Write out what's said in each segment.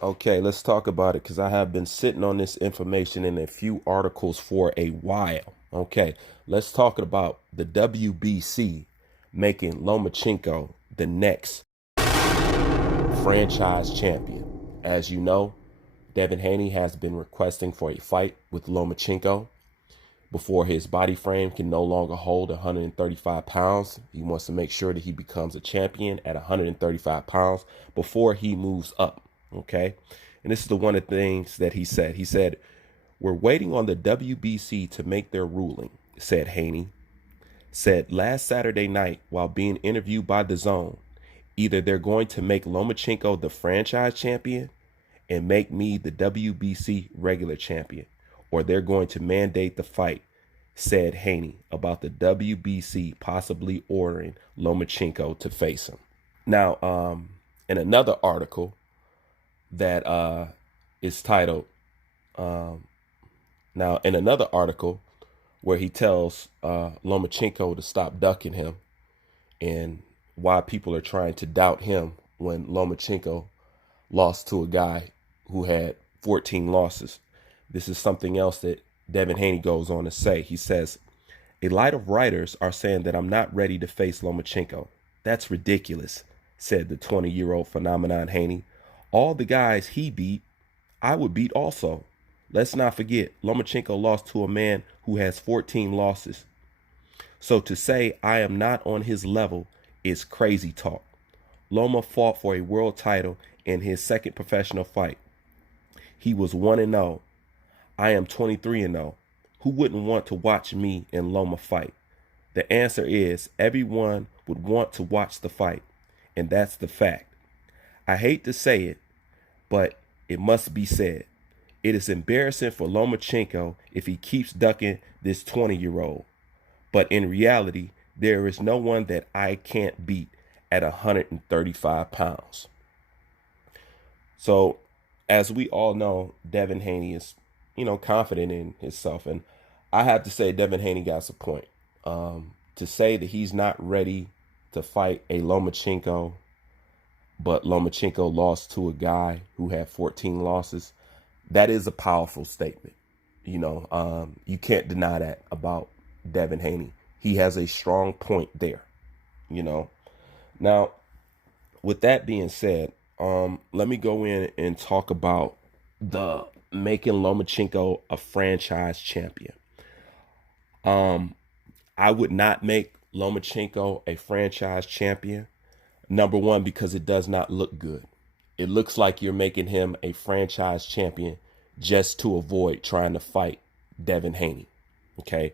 Okay, let's talk about it because I have been sitting on this information in a few articles for a while. Okay, let's talk about the WBC making Lomachenko the next franchise champion. As you know, Devin Haney has been requesting for a fight with Lomachenko before his body frame can no longer hold 135 pounds. He wants to make sure that he becomes a champion at 135 pounds before he moves up. Okay. And this is the one of the things that he said. He said, "We're waiting on the WBC to make their ruling," said Haney. Said last Saturday night while being interviewed by DAZN, either they're going to make Lomachenko the franchise champion and make me the WBC regular champion, or they're going to mandate the fight, said Haney about the WBC possibly ordering Lomachenko to face him. Now, in another article that is titled, now in another article where he tells Lomachenko to stop ducking him and why people are trying to doubt him when Lomachenko lost to a guy who had 14 losses. This is something else that Devin Haney goes on to say. He says, "A lot of writers are saying that I'm not ready to face Lomachenko. That's ridiculous," said the 20-year-old phenomenon Haney. "All the guys he beat, I would beat also. Let's not forget, Lomachenko lost to a man who has 14 losses. So to say I am not on his level is crazy talk. Loma fought for a world title in his second professional fight. He was 1-0. I am 23-0. Who wouldn't want to watch me and Loma fight? The answer is everyone would want to watch the fight, and that's the fact. I hate to say it, but it must be said. It is embarrassing for Lomachenko if he keeps ducking this 20-year-old. But in reality, there is no one that I can't beat at 135 pounds." So, as we all know, Devin Haney is, confident in himself. And I have to say, Devin Haney got a point. To say that he's not ready to fight a Lomachenko, but Lomachenko lost to a guy who had 14 losses, that is a powerful statement. You can't deny that about Devin Haney. He has a strong point there, Now, with that being said, let me go in and talk about the making Lomachenko a franchise champion. I would not make Lomachenko a franchise champion. Number one, because it does not look good. It looks like you're making him a franchise champion just to avoid trying to fight Devin Haney. Okay.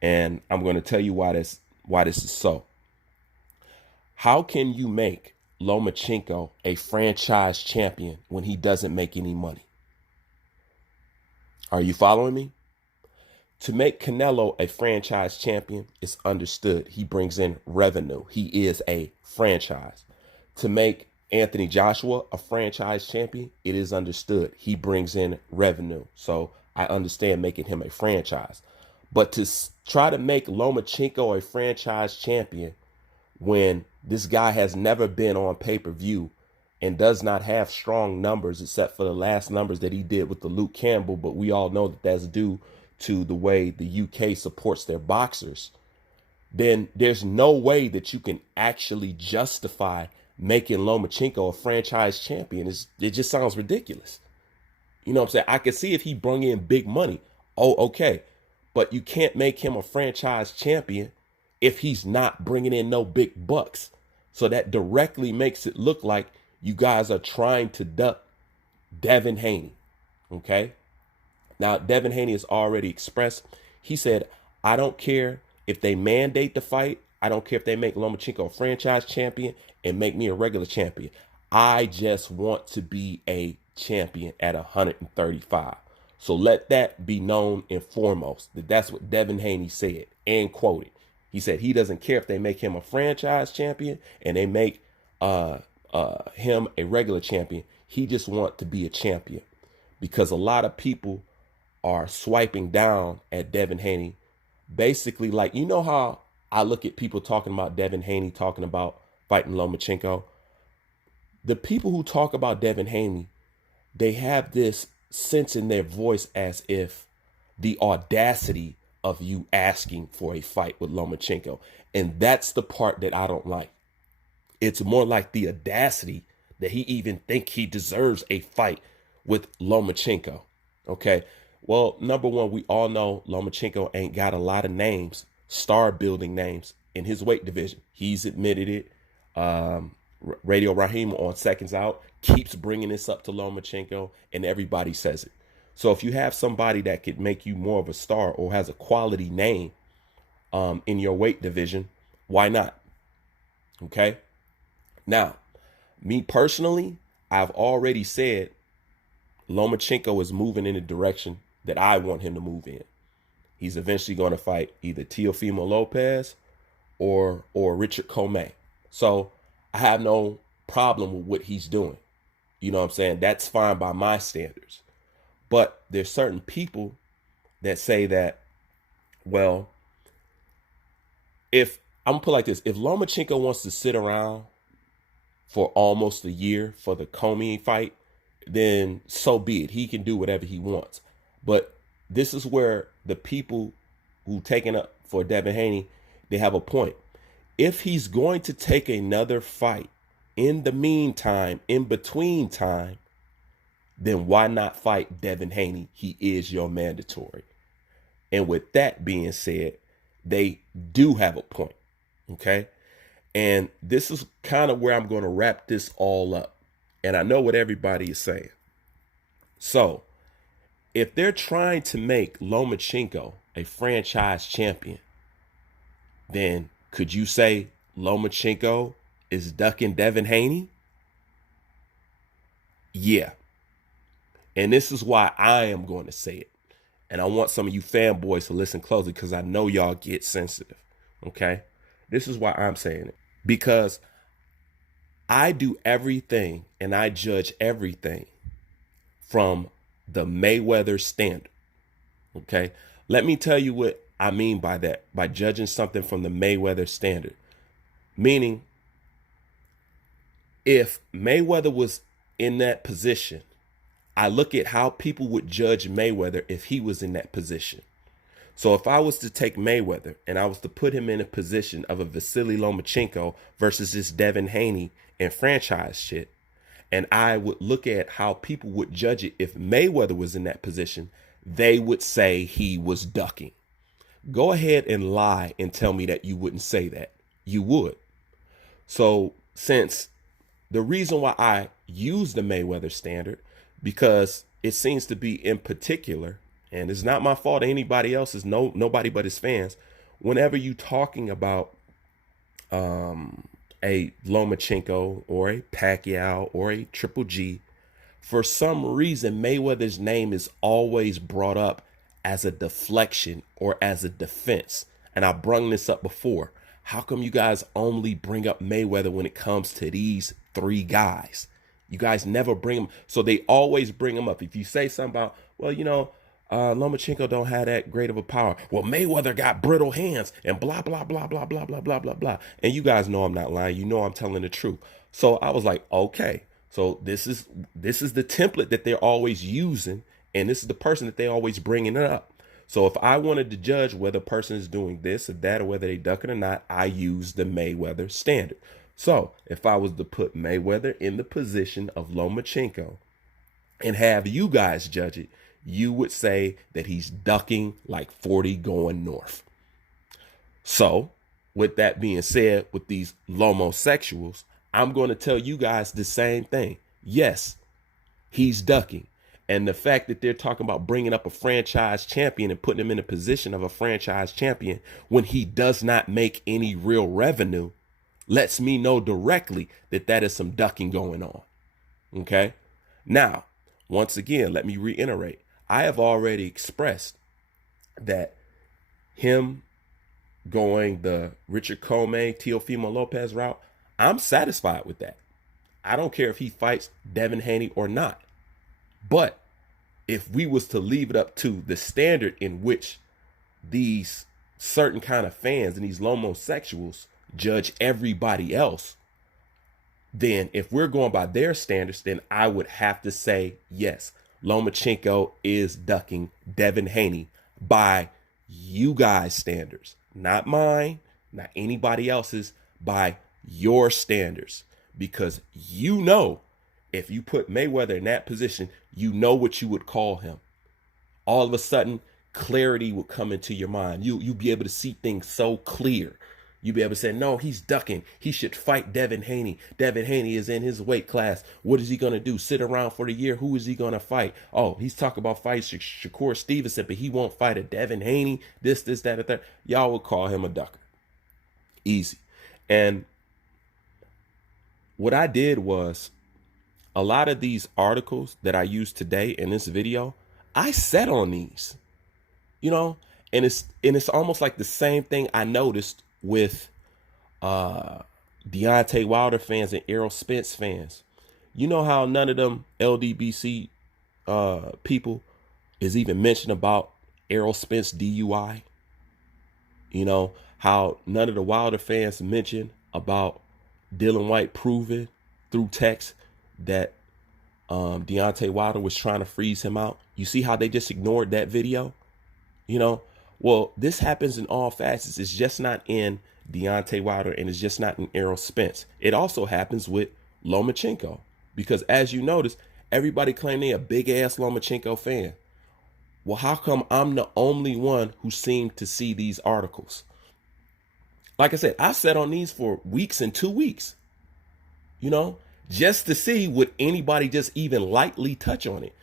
And I'm going to tell you why this is so. How can you make Lomachenko a franchise champion when he doesn't make any money? Are you following me? To make Canelo a franchise champion, it's understood. He brings in revenue. He is a franchise. To make Anthony Joshua a franchise champion, it is understood. He brings in revenue. So I understand making him a franchise. But to try to make Lomachenko a franchise champion when this guy has never been on pay-per-view and does not have strong numbers except for the last numbers that he did with the Luke Campbell, but we all know that that's due to the way the UK supports their boxers, then there's no way that you can actually justify making Lomachenko a franchise champion. It just sounds ridiculous. You know what I'm saying? I could see if he brought in big money. Oh, okay. But you can't make him a franchise champion if he's not bringing in no big bucks. So that directly makes it look like you guys are trying to duck Devin Haney. Okay? Now, Devin Haney has already expressed, he said, I don't care if they mandate the fight. I don't care if they make Lomachenko a franchise champion and make me a regular champion. I just want to be a champion at 135. So let that be known and foremost. That's what Devin Haney said and quoted. He said he doesn't care if they make him a franchise champion and they make him a regular champion. He just wants to be a champion because a lot of people are swiping down at Devin Haney. Basically, like, you know how I look at people talking about Devin Haney, talking about fighting Lomachenko? The people who talk about Devin Haney they have this sense in their voice as if the audacity of you asking for a fight with Lomachenko. And that's the part that I don't like. It's more like the audacity that he even think he deserves a fight with Lomachenko. Okay. Well, number one, we all know Lomachenko ain't got a lot of names, star building names in his weight division. He's admitted it. Radio Raheem on Seconds Out keeps bringing this up to Lomachenko, and everybody says it. So if you have somebody that could make you more of a star or has a quality name in your weight division, why not? Okay. Now, me personally, I've already said Lomachenko is moving in the direction that I want him to move in. He's eventually going to fight either Teofimo Lopez or Richard Commey. So I have no problem with what he's doing. You know what I'm saying? That's fine by my standards. But there's certain people that say that, well, if I'm gonna put it like this, if Lomachenko wants to sit around for almost a year for the Comey fight, then so be it. He can do whatever he wants. But this is where the people who taken up for Devin Haney, they have a point. If he's going to take another fight in the meantime, in between time, then why not fight Devin Haney? He is your mandatory. And with that being said, they do have a point. Okay. And this is kind of where I'm going to wrap this all up. And I know what everybody is saying. So if they're trying to make Lomachenko a franchise champion, then could you say Lomachenko is ducking Devin Haney? Yeah. And this is why I am going to say it. And I want some of you fanboys to listen closely because I know y'all get sensitive. Okay. This is why I'm saying it. Because I do everything and I judge everything from the Mayweather standard. Okay. Let me tell you what I mean by that, by judging something from the Mayweather standard. Meaning, if Mayweather was in that position, I look at how people would judge Mayweather if he was in that position. So if I was to take Mayweather and I was to put him in a position of a Vasily Lomachenko versus this Devin Haney and franchise shit, and I would look at how people would judge it if Mayweather was in that position, they would say he was ducking. Go ahead and lie and tell me that you wouldn't say that. You would. So since the reason why I use the Mayweather standard, because it seems to be in particular, and it's not my fault, anybody else's, nobody but his fans, whenever you talking about a Lomachenko or a Pacquiao or a Triple G, for some reason Mayweather's name is always brought up as a deflection or as a defense. And I brung this up before. How come you guys only bring up Mayweather when it comes to these three guys? You guys never bring them. So they always bring them up. If you say something about, well, you know, Lomachenko don't have that great of a power. Well, Mayweather got brittle hands and blah, blah, blah, blah, blah, blah, blah, blah, blah. And you guys know I'm not lying. You know I'm telling the truth. So I was like, okay, so this is the template that they're always using. And this is the person that they always bringing it up. So if I wanted to judge whether a person is doing this or that or whether they duck it or not, I use the Mayweather standard. So if I was to put Mayweather in the position of Lomachenko and have you guys judge it, you would say that he's ducking like 40 going north. So with that being said, with these Lomosexuals, I'm going to tell you guys the same thing. Yes, he's ducking. And the fact that they're talking about bringing up a franchise champion and putting him in a position of a franchise champion when he does not make any real revenue lets me know directly that that is some ducking going on. Okay. Now, once again, let me reiterate. I have already expressed that him going the Richard Commey, Teofimo Lopez route, I'm satisfied with that. I don't care if he fights Devin Haney or not. But if we was to leave it up to the standard in which these certain kind of fans and these Lomosexuals judge everybody else, then if we're going by their standards, then I would have to say, yes, Lomachenko is ducking Devin Haney by you guys' standards, not mine, not anybody else's, by your standards. Because you know, if you put Mayweather in that position, you know what you would call him. All of a sudden, clarity would come into your mind. You'd be able to see things so clear. You'd be able to say, no, he's ducking. He should fight Devin Haney. Devin Haney is in his weight class. What is he going to do? Sit around for the year? Who is he going to fight? Oh, he's talking about fighting Shakur Stevenson, but he won't fight a Devin Haney. This, that, and that. Y'all would call him a ducker. Easy. And what I did was, a lot of these articles that I used today in this video, I sat on these, you know, and it's almost like the same thing I noticed with Deontay Wilder fans and Errol Spence fans. You know how none of them LDBC people is even mentioned about Errol Spence DUI? You know how none of the Wilder fans mention about Dylan White proving through text that Deontay Wilder was trying to freeze him out. You see how they just ignored that video? You know, well, this happens in all facets. It's just not in Deontay Wilder, and it's just not in Errol Spence. It also happens with Lomachenko, because as you notice, everybody claim they a big ass Lomachenko fan. Well, how come I'm the only one who seemed to see these articles? Like I said, I sat on these for weeks and 2 weeks, you know, just to see would anybody just even lightly touch on it.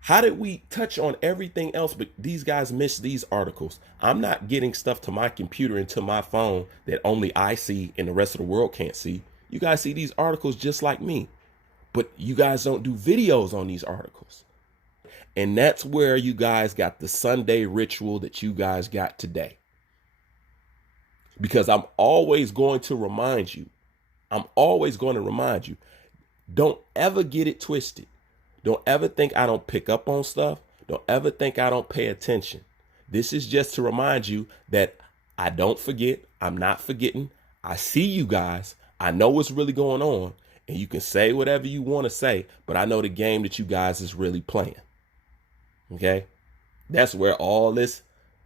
How did we touch on everything else, but these guys missed these articles? I'm not getting stuff to my computer and to my phone that only I see and the rest of the world can't see. You guys see these articles just like me, but you guys don't do videos on these articles. And that's where you guys got the Sunday ritual that you guys got today. Because I'm always going to remind you, don't ever get it twisted. Don't ever think I don't pick up on stuff. Don't ever think I don't pay attention. This is just to remind you that I don't forget. I'm not forgetting. I see you guys. I know what's really going on. And you can say whatever you want to say, but I know the game that you guys is really playing. Okay? That's where all this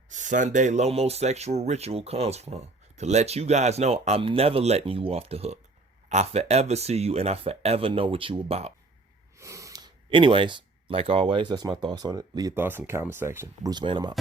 Sunday Lomosexual ritual comes from. To let you guys know I'm never letting you off the hook. I forever see you and I forever know what you about. Anyways, like always, that's my thoughts on it. Leave your thoughts in the comment section. Bruce Van, I'm out.